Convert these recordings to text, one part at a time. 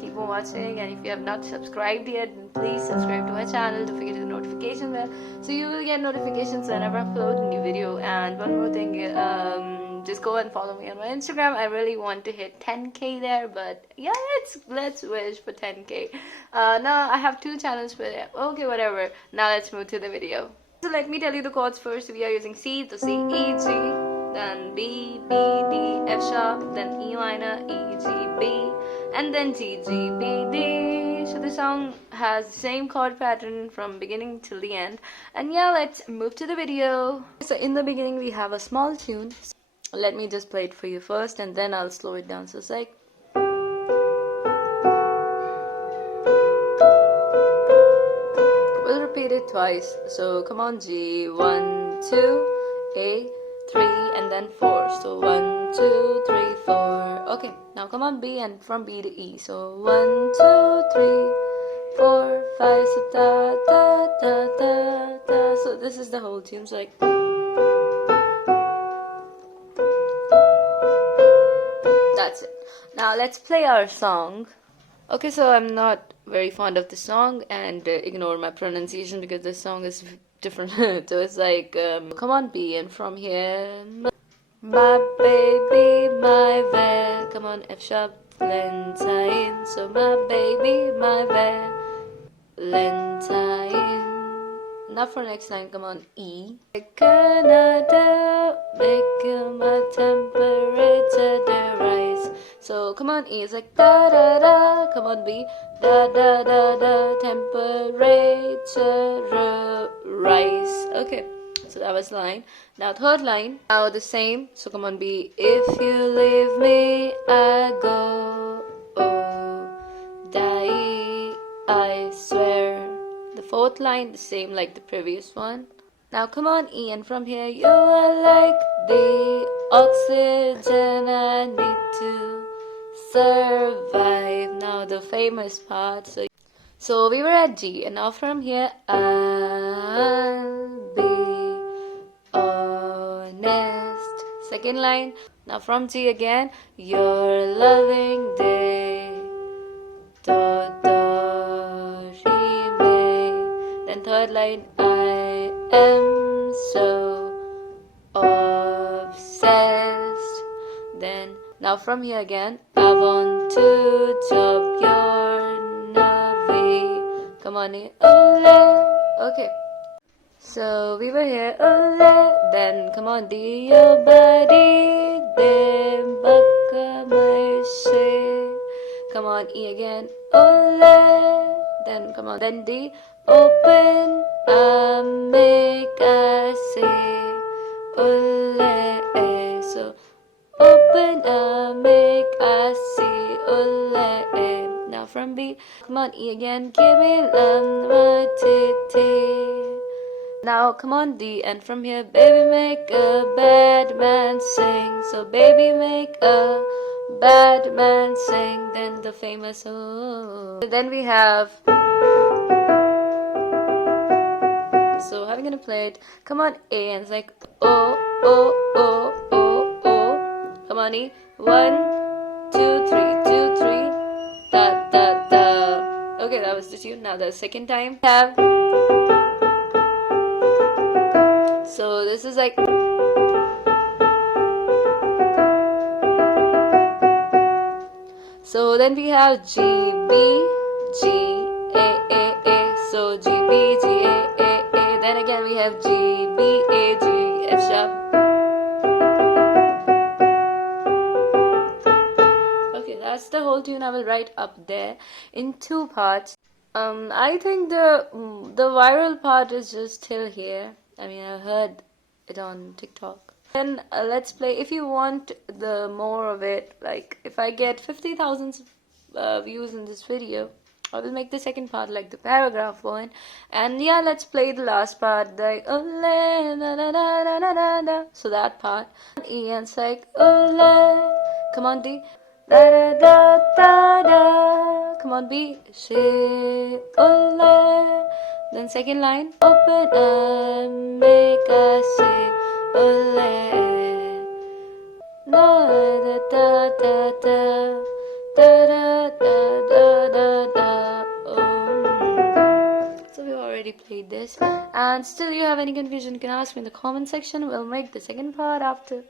keep on watching, and if you have not subscribed yet, then please subscribe to my channel. Don't forget to hit the notification bell so you will get notifications whenever I upload a new video. And one more thing, just go and follow me on my Instagram. I really want to hit 10k there, but yeah, let's wish for 10k. Now I have 2 channels, but okay, whatever. Now let's move to the video. So let me tell you the chords first. We are using C, so C, E, G, then B, B, D, F sharp, then E minor, E, G, B, and then G, G, B, D. So the song has the same chord pattern from beginning till the end. And yeah, let's move to the video. So in the beginning we have a small tune. Let me just play it for you first, and then I'll slow it down. So it's like, we'll repeat it twice. So come on, G, 1, 2, A, 3, and then 4. So 1, 2, 3, 4. Okay, now come on, B, and from B to E. So 1, 2, 3, 4, 5. So da da da da da. So this is the whole tune. So like, that's it. Now let's play our song. Okay, so I'm not very fond of the song, and ignore my pronunciation because this song is different. So it's like, come on, B, and from here, my baby, my come on, F sharp, Valentine. So my baby, my Valentine. Now for next line, come on, E. Canada, make my temperature rise. So come on, E is like da da da. Come on, B, da da da da. Temperature rise. Okay, so that was line. Now third line. Now the same. So come on, B. If you leave me, I go. Oh, die. I swear. The fourth line, the same like the previous one. Now come on, E, and from here, you are like the oxygen I need to survive. Now the famous part. So we were at G, and now from here, I'll be honest. Second line. Now from G again, your loving day. Do, do, re, mi. Then third line, I am so obsessed. Then now from here again, I want to chop your navi. Come on, ole. Okay. So we were here, ole. Then come on, D, your body, then baka my shit. Come on, E again, ole. Then come on, then D, open, I make, I say, ole. So open, I make, I see, ole. Now from B, come on, E again, give me Love Nwantiti. Now come on, D, and from here, baby, make a bad man sing. So baby, make a bad man sing. Then the famous oh. Then we have. So how are we gonna play it? Come on, A, and it's like oh oh oh oh oh. Come on, E. 1, 2, 3, 2, 3. Da da da. Okay, that was the tune. Now the second time we have. So this is like. So then we have G, B, G, A, A, A. So G, B, G, A, A, A. Then again we have G, B, A, G, F sharp. Okay, that's the whole tune. I will write up there in 2 parts. I think the viral part is just till here. I mean, I heard it on TikTok. Then let's play. If you want the more of it, like if I get 50,000 views in this video, I will make the second part like the paragraph one. And yeah, let's play the last part, like ole, da, da, da, da, da, da. So that part. E, and it's like ole. Come on, D. Da da da da da. Come on, B. She ole. Then second line, open and make us say ole. No da da da da da da da da. played this. And still you have any confusion, you can ask me in the comment section. We'll make the second part after.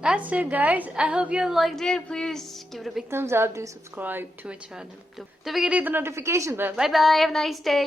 That's it, guys. I hope you liked it. Please give it a big thumbs up. Do subscribe to my channel. Don't forget to hit the notification bell. Bye bye. Have a nice day.